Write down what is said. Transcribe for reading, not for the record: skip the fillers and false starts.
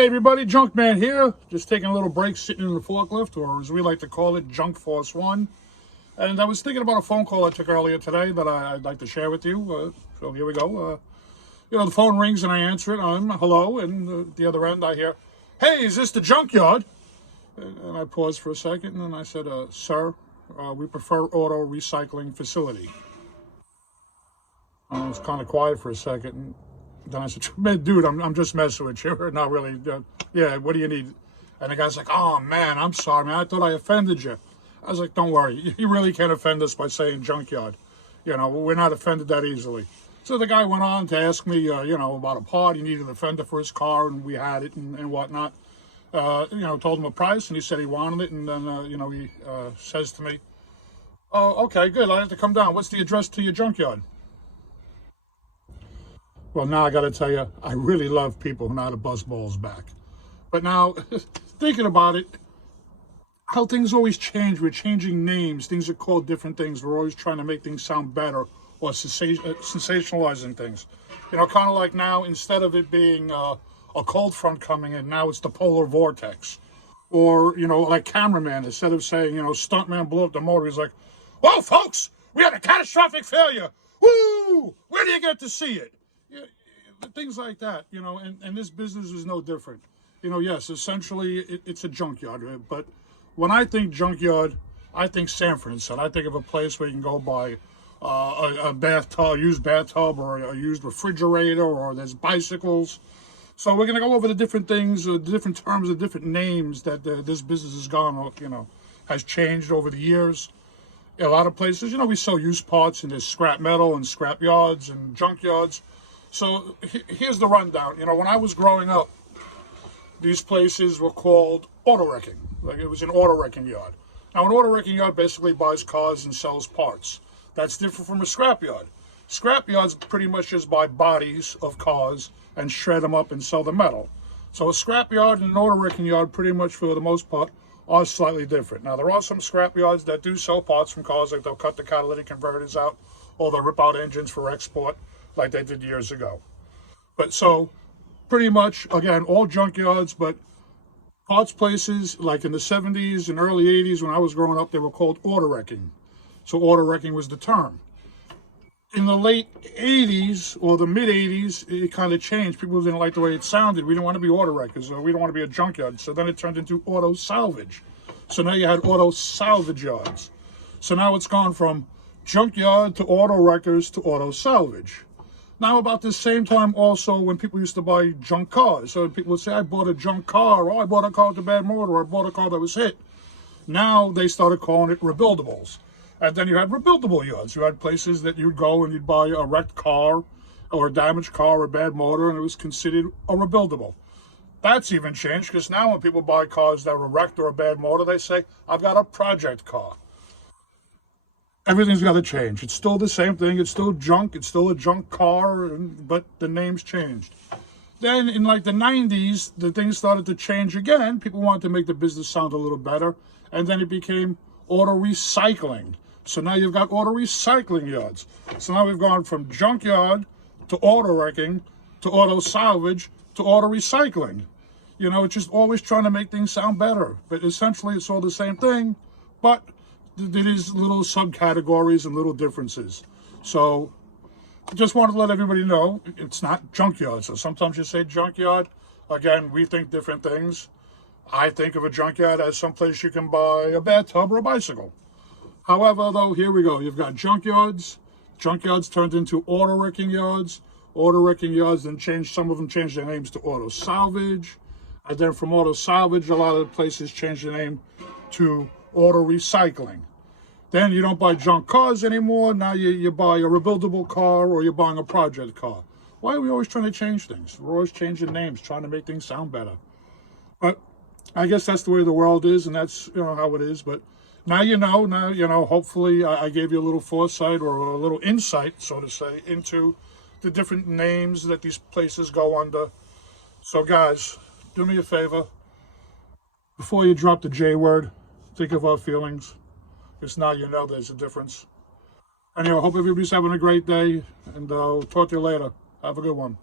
Hey everybody, Junkman here. Just taking a little break sitting in the forklift, or as we like to call it, Junk Force 1. And I was thinking about a phone call I took earlier today that I'd like to share with you. So here we go. The phone rings and I answer it. I'm hello, and the other end I hear, "Hey, is this the Junkyard?" And I paused for a second and then I said, "Sir, we prefer auto recycling facility." I was kind of quiet for a second. And then I said, "Man, dude, I'm just messing with you. Not really. Yeah, what do you need?" And the guy's like, "Oh, man, I'm sorry, man. I thought I offended you." I was like, "Don't worry. You really can't offend us by saying junkyard. We're not offended that easily." So the guy went on to ask me, about a part. He needed a fender for his car, and we had it and whatnot. Told him a price, and he said he wanted it. And then, he says to me, "Oh, okay, good. I have to come down. What's the address to your junkyard?" Well, now I got to tell you, I really love people who know how to bust balls back. But now, thinking about it, how things always change. We're changing names. Things are called different things. We're always trying to make things sound better or sensationalizing things. Kind of like now, instead of it being a cold front coming in, now it's the polar vortex. Or, like cameraman, instead of saying, stuntman blew up the motor, he's like, "Whoa, folks, we had a catastrophic failure. Woo! Where do you get to see it?" Yeah, things like that, and this business is no different. Yes, essentially it's a junkyard, but when I think junkyard, I think Sanford and Son. I think of a place where you can go buy a bathtub, used bathtub, or a used refrigerator, or there's bicycles. So we're going to go over the different things, the different terms, the different names that this business has gone, has changed over the years. A lot of places, we sell used parts, and there's scrap metal and scrap yards and junkyards. So here's the rundown. When I was growing up, these places were called auto wrecking. Like it was an auto wrecking yard. Now, an auto wrecking yard basically buys cars and sells parts. That's different from a scrap yard. Scrap yards pretty much just buy bodies of cars and shred them up and sell the metal. So a scrap yard and an auto wrecking yard, pretty much for the most part, are slightly different. Now, there are some scrap yards that do sell parts from cars, like they'll cut the catalytic converters out, or they'll rip out engines for export, like they did years ago. But so pretty much, again, all junkyards, but parts places like in the 70s and early 80s when I was growing up, they were called auto wrecking. So auto wrecking was the term. In the late 80s or the mid 80s, it kind of changed. People didn't like the way it sounded. We didn't want to be auto wreckers, or we don't want to be a junkyard. So then it turned into auto salvage. So now you had auto salvage yards. So now it's gone from junkyard to auto wreckers to auto salvage. Now, about the same time also when people used to buy junk cars. So people would say, "I bought a junk car," or "I bought a car with a bad motor," or "I bought a car that was hit." Now they started calling it rebuildables. And then you had rebuildable yards. You had places that you'd go and you'd buy a wrecked car or a damaged car or a bad motor, and it was considered a rebuildable. That's even changed, because now when people buy cars that were wrecked or a bad motor, they say, "I've got a project car." Everything's got to change. It's still the same thing. It's still junk. It's still a junk car, but the name's changed. Then in like the 90s, the things started to change again. People wanted to make the business sound a little better. And then it became auto recycling. So now you've got auto recycling yards. So now we've gone from junkyard to auto wrecking to auto salvage to auto recycling. It's just always trying to make things sound better. But essentially, it's all the same thing. But there is little subcategories and little differences. So I just wanted to let everybody know it's not junkyard. So sometimes you say junkyard. Again, we think different things. I think of a junkyard as someplace you can buy a bathtub or a bicycle. However, though, here we go. You've got junkyards. Junkyards turned into auto wrecking yards. Auto wrecking yards then some of them changed their names to auto salvage. And then from auto salvage, a lot of the places changed their name to auto recycling. Then you don't buy junk cars anymore. Now you buy a rebuildable car, or you're buying a project car. Why are we always trying to change things? We're always changing names, trying to make things sound better. But I guess that's the way the world is, and that's how it is. But now hopefully I gave you a little foresight or a little insight, so to say, into the different names that these places go under. So guys, do me a favor. Before you drop the J word, think of our feelings. Because now there's a difference. Anyway, I hope everybody's having a great day, and talk to you later. Have a good one.